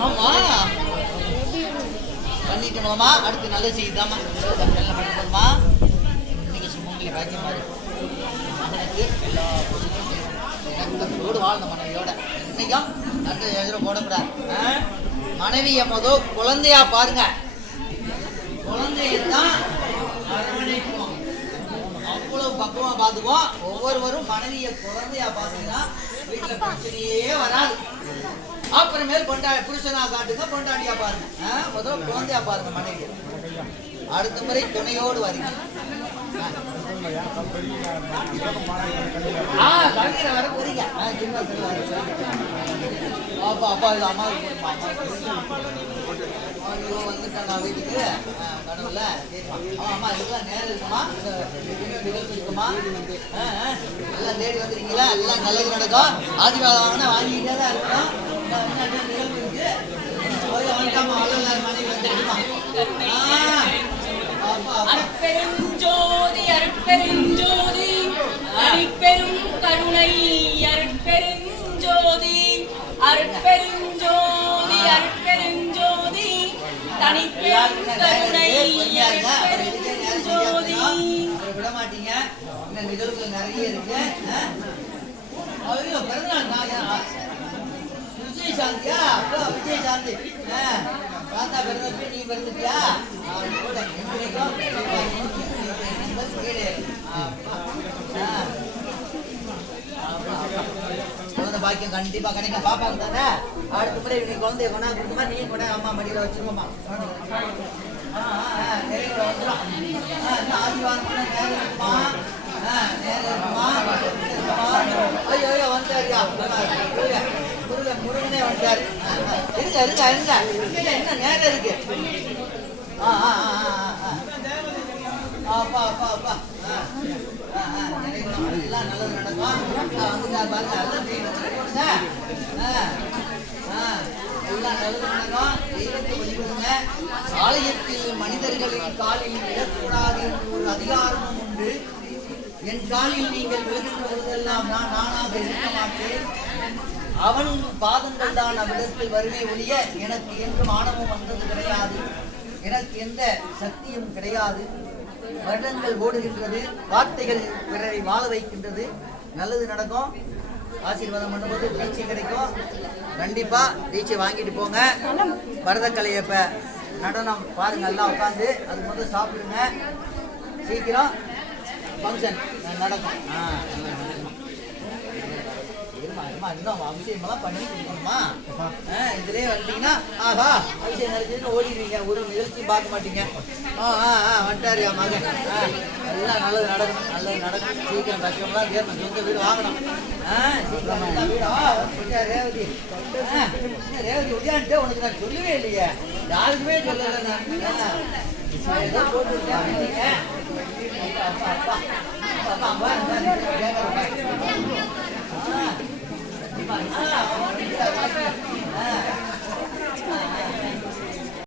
ஆமா பண்ணிட்டு மூலமா அடுத்து நல்ல செய்தாமா பண்ணணுமா இன்னைக்கு சுமங்கலி பாக்கியம் மாதிரி மகனுக்கு எல்லா பொருளோடு வாழ்ந்த மனைவியோட இன்னைக்கும் நல்ல எதிர போடக்கூடாது. மனைவியை முதல் குழந்தையா பாருங்க, குழந்தையத்தான் அரவணைக்கும், அவ்வளவு பக்குவமா பார்த்துக்குவோம். ஒவ்வொருவரும் மனைவியை குழந்தையா பார்த்தீங்கன்னா வீட்டுல பிரச்சனையே வராது. அப்புறமேல் புருஷனா காட்டுங்க, பொண்டாட்டியா பாருங்க. முதல்ல குழந்தையா பாருங்க மனைவி. அடுத்த முறை துணையோடு வரீங்க. வர போறீங்க அப்பா அப்பா இது அம்மாவுக்கு வந்துட்டாங்க வீட்டுக்கு கனவுல. அம்மா இதுக்கெல்லாம் நேரம் இருக்குமா, நிகழ்ச்சி இருக்குமா, எல்லாம் தேடி வந்துருக்கீங்களா, எல்லாம் நல்லது நடக்கும். ஆசீர்வாதம் வாங்கினா வாங்கிக்கிட்டே தான் இருக்கணும். நிகழ்வு இருக்கு வந்துட்டாமா மனைவி வந்துருக்குமா. அருட்பெருஞ்சோதி அருட்பெருஞ்சோதி அருட்பெரும் கருணை அருட்பெருஞ்சோதி அருட்பெருஞ்சோதி அருட்பெருஞ்சோதி தனிப்பெரும் கருணை அருட்பெருஞ்சோதி. விட மாட்டீங்க, இந்த நிகழ்வுகள் நிறைய இருக்கு. பிறந்தநாள் விஜய் சாந்தியா, அப்போ விஜய் சாந்தி தாத்தா பிறந்தப்ப நீ பிறந்துட்டியா குழந்தை பாக்கியம் கண்டிப்பா கிடைக்க பாப்பாங்க தானே. அடுத்த முறை இவனுக்கு குழந்தைய கொண்டா கொடுக்குமா, நீ கூட அம்மா மடியில வச்சிருக்கோமா வந்துடும். ஆசீர்வாதம் பண்ண நேரம் இருக்குமா, நேரம் இருக்குமா. ஐயோ ஐயோ வந்துட்டாரியா முருகனே வந்துட்டாரு. இருங்க இருங்க இருங்க, என்ன நேரம் இருக்கு. அப்பா அப்பா அப்பா எல்லாம் நல்லது நடக்கும். வந்துட்டார் பாருங்க, எல்லாம் நல்லது நடக்கும். தெய்வத்தை வழிபடுங்க. ஆலயத்தில் மனிதர்களின் காலில் விடக்கூடாது என்று ஒரு அதிகாரமும் உண்டு. என் காலில் நீங்கள் விழுகின்ற பொழுதெல்லாம் நான் நானாக இருக்க மாட்டேன். அவன் பாதங்கள் தான் அவ்விடத்தில் வருவே ஒழிய எனக்கு என்றும் ஆணவம் வந்தது கிடையாது, எனக்கு எந்த சக்தியும் கிடையாது. வருடங்கள் ஓடுகின்றது, வார்த்தைகள் பிறரை வாழ வைக்கின்றது. நல்லது நடக்கும். ஆசீர்வாதம் பண்ணும்போது தீட்சை கிடைக்கும். கண்டிப்பா தீட்சை வாங்கிட்டு போங்க. பரதக்கலையை இப்ப நடனம் பாருங்க, எல்லாம் உட்காந்து அது முதல் சாப்பிடுங்க. சீக்கிரம் ஃபங்க்ஷன் நடக்கும். இன்னும் அபிஷேகம்லாம் பண்ணி கொடுக்கணுமா. இதுலேயே வந்துட்டீங்கன்னா ஆஹா அபிஷேகம் நடக்குதுன்னு ஓடிடுவீங்க, ஒரு நிகழ்ச்சியும் பார்க்க மாட்டீங்க. வந்துட்டாரு என் மகன். எல்லாம் நல்லது நடக்கணும், நல்லது நடக்கணும். சீக்கிரம் கஷ்டம்லாம் தேர்ணும், சொந்த வீடு வாங்கணும். சீக்கிரம் வீடு ரேவதி ரேவதி உடையான்ட்டு உனக்கு நான் சொல்லவே இல்லையே, யாருக்குமே சொல்லலை நான். ஏதோ போட்டு விட்டேன். அப்பா அப்பா அப்பா அப்பா